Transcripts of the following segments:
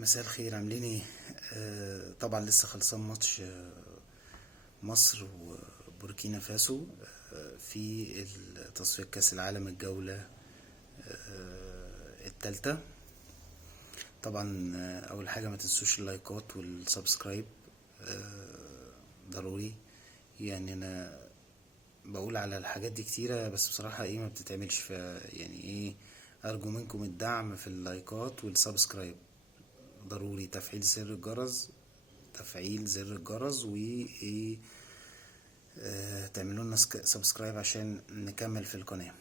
مساء الخير، عاملين ايه؟ طبعا لسه خلصان ماتش مصر وبوركينا فاسو في تصفية كأس العالم الجولة التالتة. طبعا اول حاجة ما تنسوش اللايكات والسبسكرايب، ضروري. يعني انا بقول على الحاجات دي كتيرة، بس بصراحة ايه ما بتتعملش، يعني ايه، ارجو منكم الدعم في اللايكات والسبسكرايب. ضروري تفعيل زر الجرس و ايه، تعملوا لنا سبسكرايب عشان نكمل في القناة.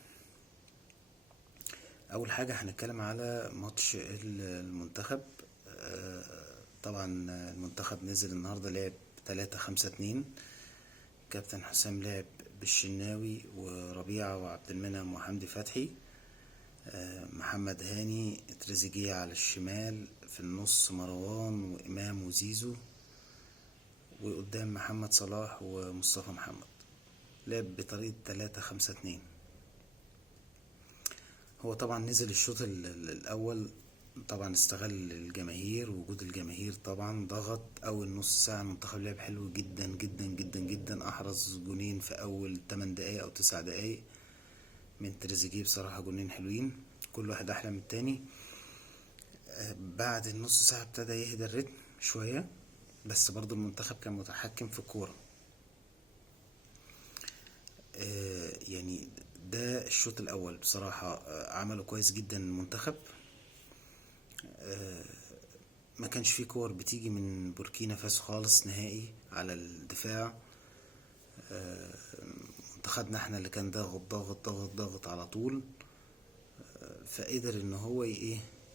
اول حاجة هنتكلم على ماتش المنتخب. طبعا المنتخب نزل النهاردة، لعب 3-5-2. كابتن حسام لعب بالشناوي وربيعة وعبد المنعم وحمدي فتحي. محمد هاني، تريزيجيه على الشمال، في النص مروان وإمام وزيزو، وقدام محمد صلاح ومصطفى محمد. لعب بطريقة 3-5-2. هو طبعا نزل الشوط الأول، طبعا استغل الجماهير، وجود الجماهير طبعا ضغط. أول نص ساعة المنتخب لعب حلو جدا جدا جدا جدا، أحرز جونين في أول 8 دقايق أو 9 دقايق من تريزيجيه، بصراحة جونين حلوين، كل واحد أحلى من التاني. بعد النص ساعة ابتدى يهدى الريتم شوية، بس برضو المنتخب كان متحكم في الكورة. يعني ده الشوط الاول بصراحة، عمله كويس جدا المنتخب. ما كانش فيه كور بتيجي من بوركينا فاسو خالص نهائي على الدفاع. منتخبنا احنا اللي كان ضاغط ضاغط ضاغط ضاغط على طول. فقدر ان هو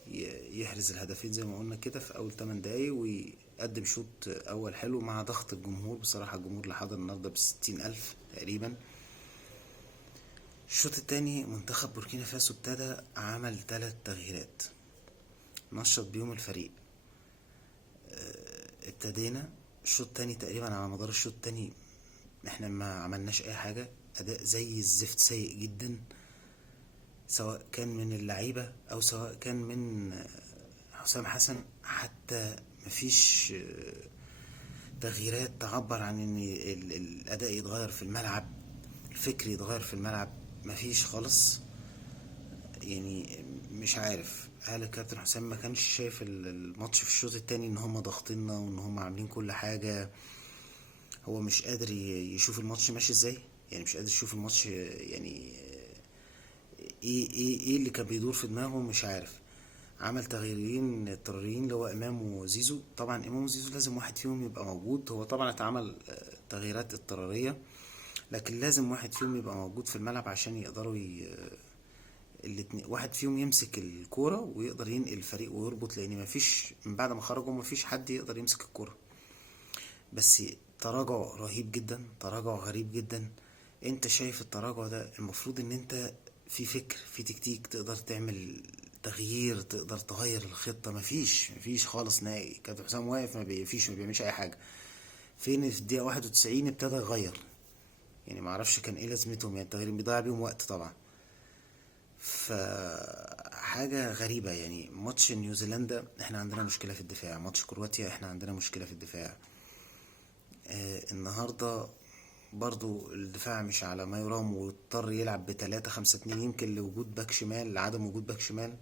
يحرز الهدفين زي ما قلنا كده في اول 8 دقايق، ويقدم شوط اول حلو مع ضغط الجمهور. بصراحة الجمهور اللي حضر النهاردة ب60,000 تقريبا. الشوط التاني منتخب بوركينا فاسو ابتدى، عمل 3 تغييرات نشط بيهم الفريق. ابتدينا الشوط التاني تقريبا، على مدار الشوط التاني احنا ما عملناش اي حاجة، اداء زي الزفت، سيء جدا، سواء كان من اللعيبة او سواء كان من حسام حسن. حتى مفيش تغييرات تعبر عن ان الاداء يتغير في الملعب، الفكر يتغير في الملعب، مفيش خالص. يعني مش عارف هل الكابتن حسام ما كانش شايف الماتش في الشوط التاني ان هم ضاغطيننا وان هم عاملين كل حاجة. هو مش قادر يشوف الماتش ماشي ازاي، يعني مش قادر يشوف الماتش، يعني ايه اللي كان بيدور في دماغه، مش عارف. عمل تغييرين اضطراريين اللي هو امام وزيزو. طبعا امام وزيزو لازم واحد فيهم يبقى موجود. هو طبعا اتعمل تغييرات اضطرارية، لكن لازم واحد فيهم يبقى موجود في الملعب عشان يقدروا الاتنين، واحد فيهم يمسك الكورة ويقدر ينقل الفريق ويربط، لان مفيش من بعد ما خرجوا مفيش حد يقدر يمسك الكورة. بس تراجع رهيب جدا، تراجع غريب جدا. انت شايف التراجع ده؟ المفروض ان انت في فكر، في تكتيك، تقدر تعمل تغيير، تقدر تغير الخطة. مفيش خالص نهائي. كابتن حسام واقف، ما بيعملش اي حاجة. فين في الدقيقة 91 ابتدى يغير؟ يعني معرفش كان ايه لازمتهم، يعني التغيير بيضيع بيهم وقت طبعا. فحاجة غريبة. يعني ماتش نيوزيلندا احنا عندنا مشكلة في الدفاع، ماتش كرواتيا احنا عندنا مشكلة في الدفاع. النهاردة برضو الدفاع مش على ما يرام، واضطر يلعب ب3-5-2، يمكن لوجود باك شمال، لعدم وجود باك شمال.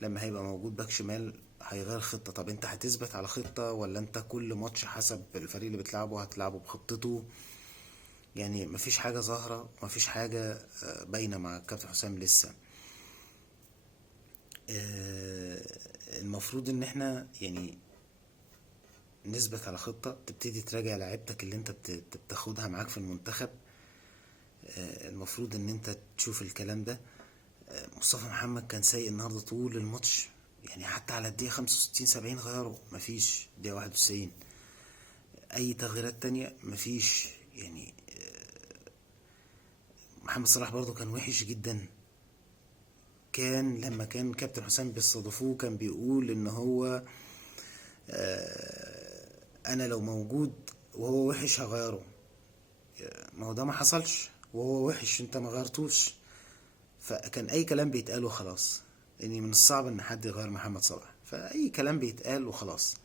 لما هيبقى موجود باك شمال هيغير خطة. طب انت هتثبت على خطة، ولا انت كل ماتش حسب الفريق اللي بتلعبه هتلعبه بخطته؟ يعني مفيش حاجة ظاهرة، مفيش حاجة باينة مع الكابتن حسام لسه. المفروض ان احنا يعني نثبت على خطة، تبتدي تراجع لعيبتك اللي انت بتاخدها معاك في المنتخب. المفروض ان انت تشوف الكلام ده. مصطفى محمد كان سيء النهاردة طول الماتش، يعني حتى على الدقيقة 65-70 غيره، مفيش. دقيقة 91 اي تغييرات تانية مفيش. يعني محمد صلاح برضو كان وحش جدا. كان لما كان كابتن حسام بيستضيفوه كان بيقول ان هو انا لو موجود وهو وحش هغيره. ما هو ده ما حصلش، وهو وحش انت ما غيرتوش. فكان اي كلام بيتقاله خلاص. لان من الصعب ان حد يغير محمد صلاح، فاي كلام بيتقال وخلاص.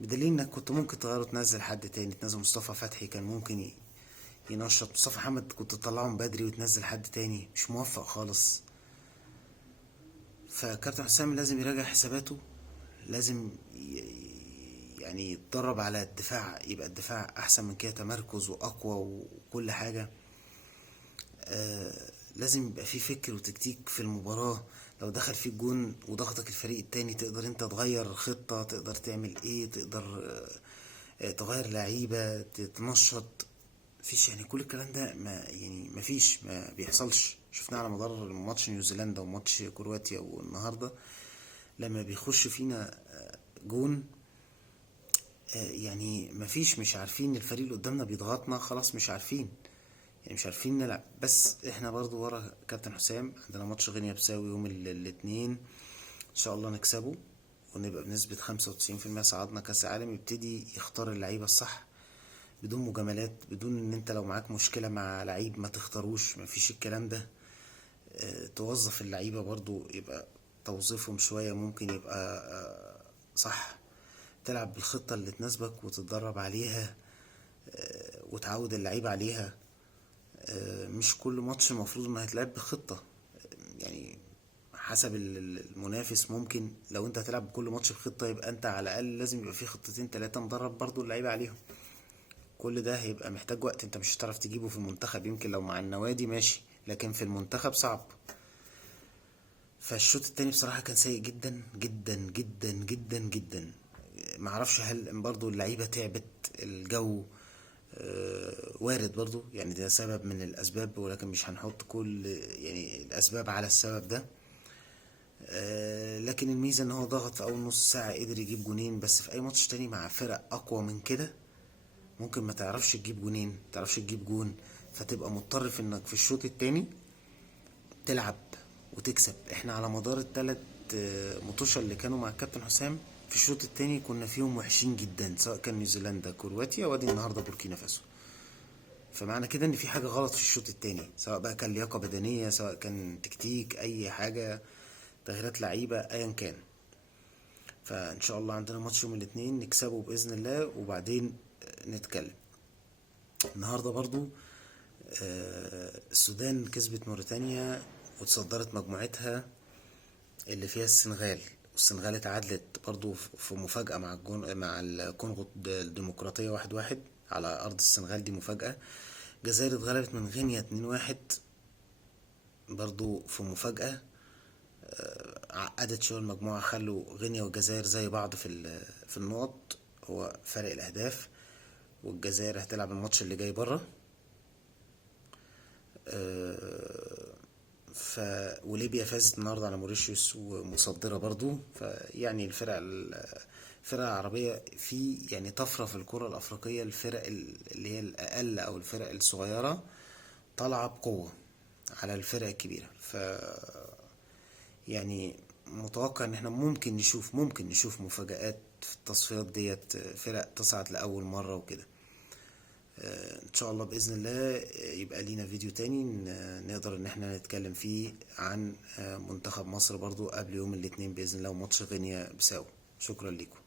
بدليل انك كنت ممكن تغيره، تنزل حد تاني، تنزل مصطفى فتحي كان ممكن ينشط مصطفى محمد، كنت تطلعه من بدري وتنزل حد تاني، مش موفق خالص. فكابتن حسام لازم يراجع حساباته، لازم يعني يتدرب على الدفاع، يبقى الدفاع احسن من كده، تمركز واقوى وكل حاجة. لازم يبقى في فكر وتكتيك في المباراة. لو دخل فيك جون وضغطك الفريق التاني، تقدر انت تغير الخطة، تقدر تعمل ايه، تقدر تغير لعيبة، تتنشط. مفيش يعني كل الكلام ده، ما يعني مفيش، ما بيحصلش. شفناه على مدار ماتش نيوزيلندا وماتش كرواتيا والنهارده، لما بيخش فينا جون، يعني مفيش، مش عارفين الفريق اللي قدامنا بيضغطنا، خلاص مش عارفين، يعني مش عارفين نلعب. بس احنا برضو ورا كابتن حسام، عندنا ماتش غينيا بيساوي يوم الاثنين، ان شاء الله نكسبه ونبقى بنسبة 95% صعدنا كاس العالم. يبتدي يختار اللعيبة الصح بدون مجاملات، بدون ان انت لو معاك مشكلة مع لعيب ما تختاروش، مفيش الكلام ده. توظف اللعيبة برضو، يبقى توظيفهم شوية ممكن يبقى صح، تلعب بالخطة اللي تناسبك وتتدرب عليها، وتعود اللعيبة عليها. مش كل ماتش المفروض انه هيتلعب بخطة، يعني حسب المنافس. ممكن لو انت هتلعب كل ماتش بخطة، يبقى انت على الاقل لازم يبقى في خطتين تلاتة مدرب برضو اللعيبة عليهم. كل ده هيبقى محتاج وقت، انت مش هتعرف تجيبه في المنتخب، يمكن لو مع النوادي ماشي، لكن في المنتخب صعب. فالشوط التاني بصراحة كان سيء جدا جدا جدا جدا جدا. معرفش هل برضو اللعيبة تعبت، الجو وارد برضو، يعني ده سبب من الأسباب، ولكن مش هنحط كل يعني الأسباب على السبب ده. لكن الميزة ان هو ضغط في أول نص ساعة، قدر يجيب جونين. بس في أي ماتش تاني مع فرق أقوى من كده، ممكن ما تعرفش تجيب جونين، ما تعرفش تجيب جون، فتبقى مضطر في انك في الشوط التاني تلعب وتكسب. احنا على مدار الثلاث مطوشة اللي كانوا مع الكابتن حسام، في الشوط التاني كنا فيهم وحشين جدا، سواء كان نيوزيلندا، كرواتيا، وادي النهارده بوركينا فاسو. فمعنى كده ان في حاجة غلط في الشوط التاني، سواء بقى كان لياقة بدنية، سواء كان تكتيك، اي حاجة، تغييرات لعيبة، ايا كان. فان شاء الله عندنا ماتش يوم الاثنين نكسبه باذن الله، وبعدين نتكلم. النهارده برضو السودان كسبت موريتانيا وتصدرت مجموعتها اللي فيها السنغال، والسنغال اتعادلت برضو في مفاجأة مع مع الكونغو الديمقراطية 1-1 على أرض السنغال، دي مفاجأة. الجزائر اتغلبت من غينيا 2-1 برضو في مفاجأة. عقدت شوية المجموعة، خلوا غينيا والجزائر زي بعض في النقط، هو فرق الأهداف. والجزائر هتلعب الماتش اللي جاي بره. ف وليبيا فازت النهارده على موريشيوس ومتصدره برضو. فيعني الفرق العربيه في يعني طفره في الكره الافريقيه، الفرق اللي هي الاقل او الفرق الصغيره طالعه بقوه على الفرق الكبيره. يعني متوقع ان احنا ممكن نشوف مفاجآت في التصفيات ديت، فرق تصعد لاول مره وكده. ان شاء الله باذن الله يبقى لينا فيديو تاني نقدر ان احنا نتكلم فيه عن منتخب مصر برضو قبل يوم الاثنين باذن الله، وماتش غينيا بيساو. شكرا لكم.